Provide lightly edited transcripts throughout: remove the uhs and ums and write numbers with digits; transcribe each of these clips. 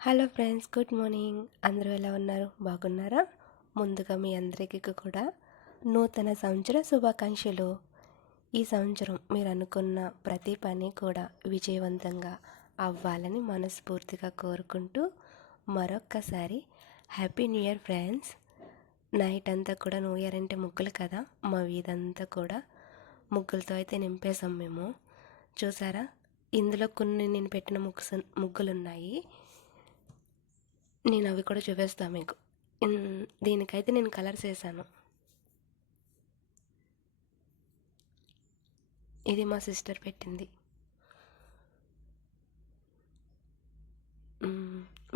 Hello friends, good morning. అందరూ ఎలా ఉన్నారు? బాగున్నారా? ముందుగా మీ అందరికీ కూడా నూతన సంవత్సర శుభాకాంక్షలు. ఈ సంవత్సరం మీరు అనుకున్న ప్రతి పని కూడా విజయవంతంగా అవ్వాలని మనస్ఫూర్తిగా కోరుకుంటూ మరొక్కసారి happy new year friends. Night అంతా కూడా న్యూ ఇయర్ అంటే ముగ్గులు కదా, మా వీధంతా కూడా ముగ్గులతో అయితే నింపేసాం మేము. చూసారా, ఇందులో కొన్ని నేను పెట్టిన ముగ్గులు ఉన్నాయి. నేను అవి కూడా చూపిస్తాను మీకు. దీనికైతే నేను కలర్స్ వేసాను. ఇది మా సిస్టర్ పెట్టింది.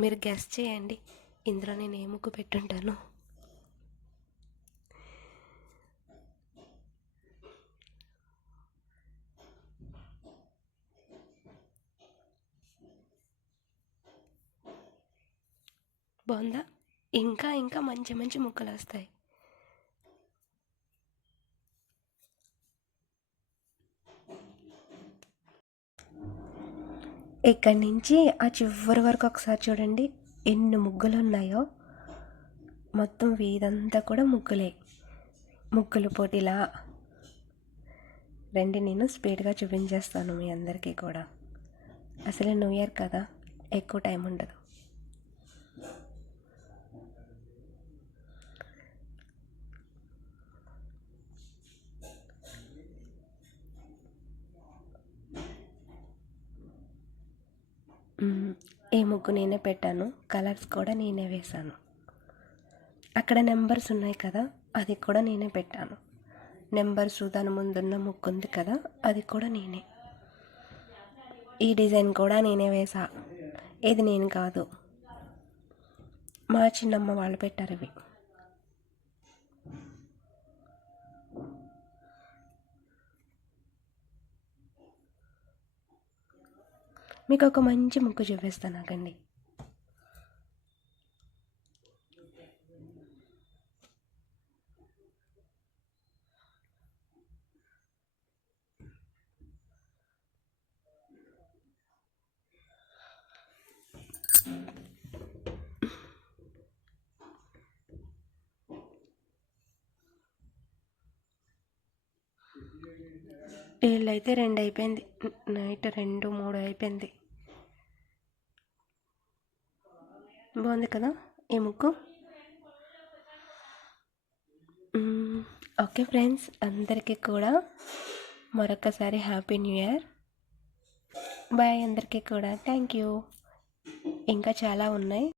మీరు గెస్ చేయండి ఇందులో నేను ఏ ముగ్గు పెట్టుంటాను. బాగుందా? ఇంకా ఇంకా మంచి మంచి ముక్కలు వస్తాయి. ఇక్కడి నుంచి ఆ చివరి వరకు ఒకసారి చూడండి, ఎన్ని ముగ్గులు ఉన్నాయో. మొత్తం వీధంతా కూడా ముగ్గులే. ముగ్గులు పోటీలా రండి, నేను స్పీడ్గా చూపించేస్తాను మీ అందరికీ కూడా. అసలు న్యూ ఇయర్ కదా, ఎక్కువ టైం ఉండదు. ఈ ముగ్గు నేనే పెట్టాను, కలర్స్ కూడా నేనే వేశాను. అక్కడ నెంబర్స్ ఉన్నాయి కదా, అది కూడా నేనే పెట్టాను. నెంబర్స్ దాని ముందున్న ముగ్గు ఉంది కదా, అది కూడా నేనే. ఈ డిజైన్ కూడా నేనే వేసా. ఇది నేను కాదు, మా చిన్నమ్మ వాళ్ళు పెట్టారు ఇవి. మీకు ఒక మంచి ముగ్గు చూపిస్తాను నాకండి. వీళ్ళైతే 2 అయిపోయింది, నైట్ 2, 3 అయిపోయింది. బాగుంది కదా ఈ ముగ్గు. ఓకే ఫ్రెండ్స్, అందరికీ కూడా మరొకసారి హ్యాపీ న్యూ ఇయర్. బాయ్ అందరికీ కూడా. Thank you. ఇంకా చాలా ఉన్నాయి.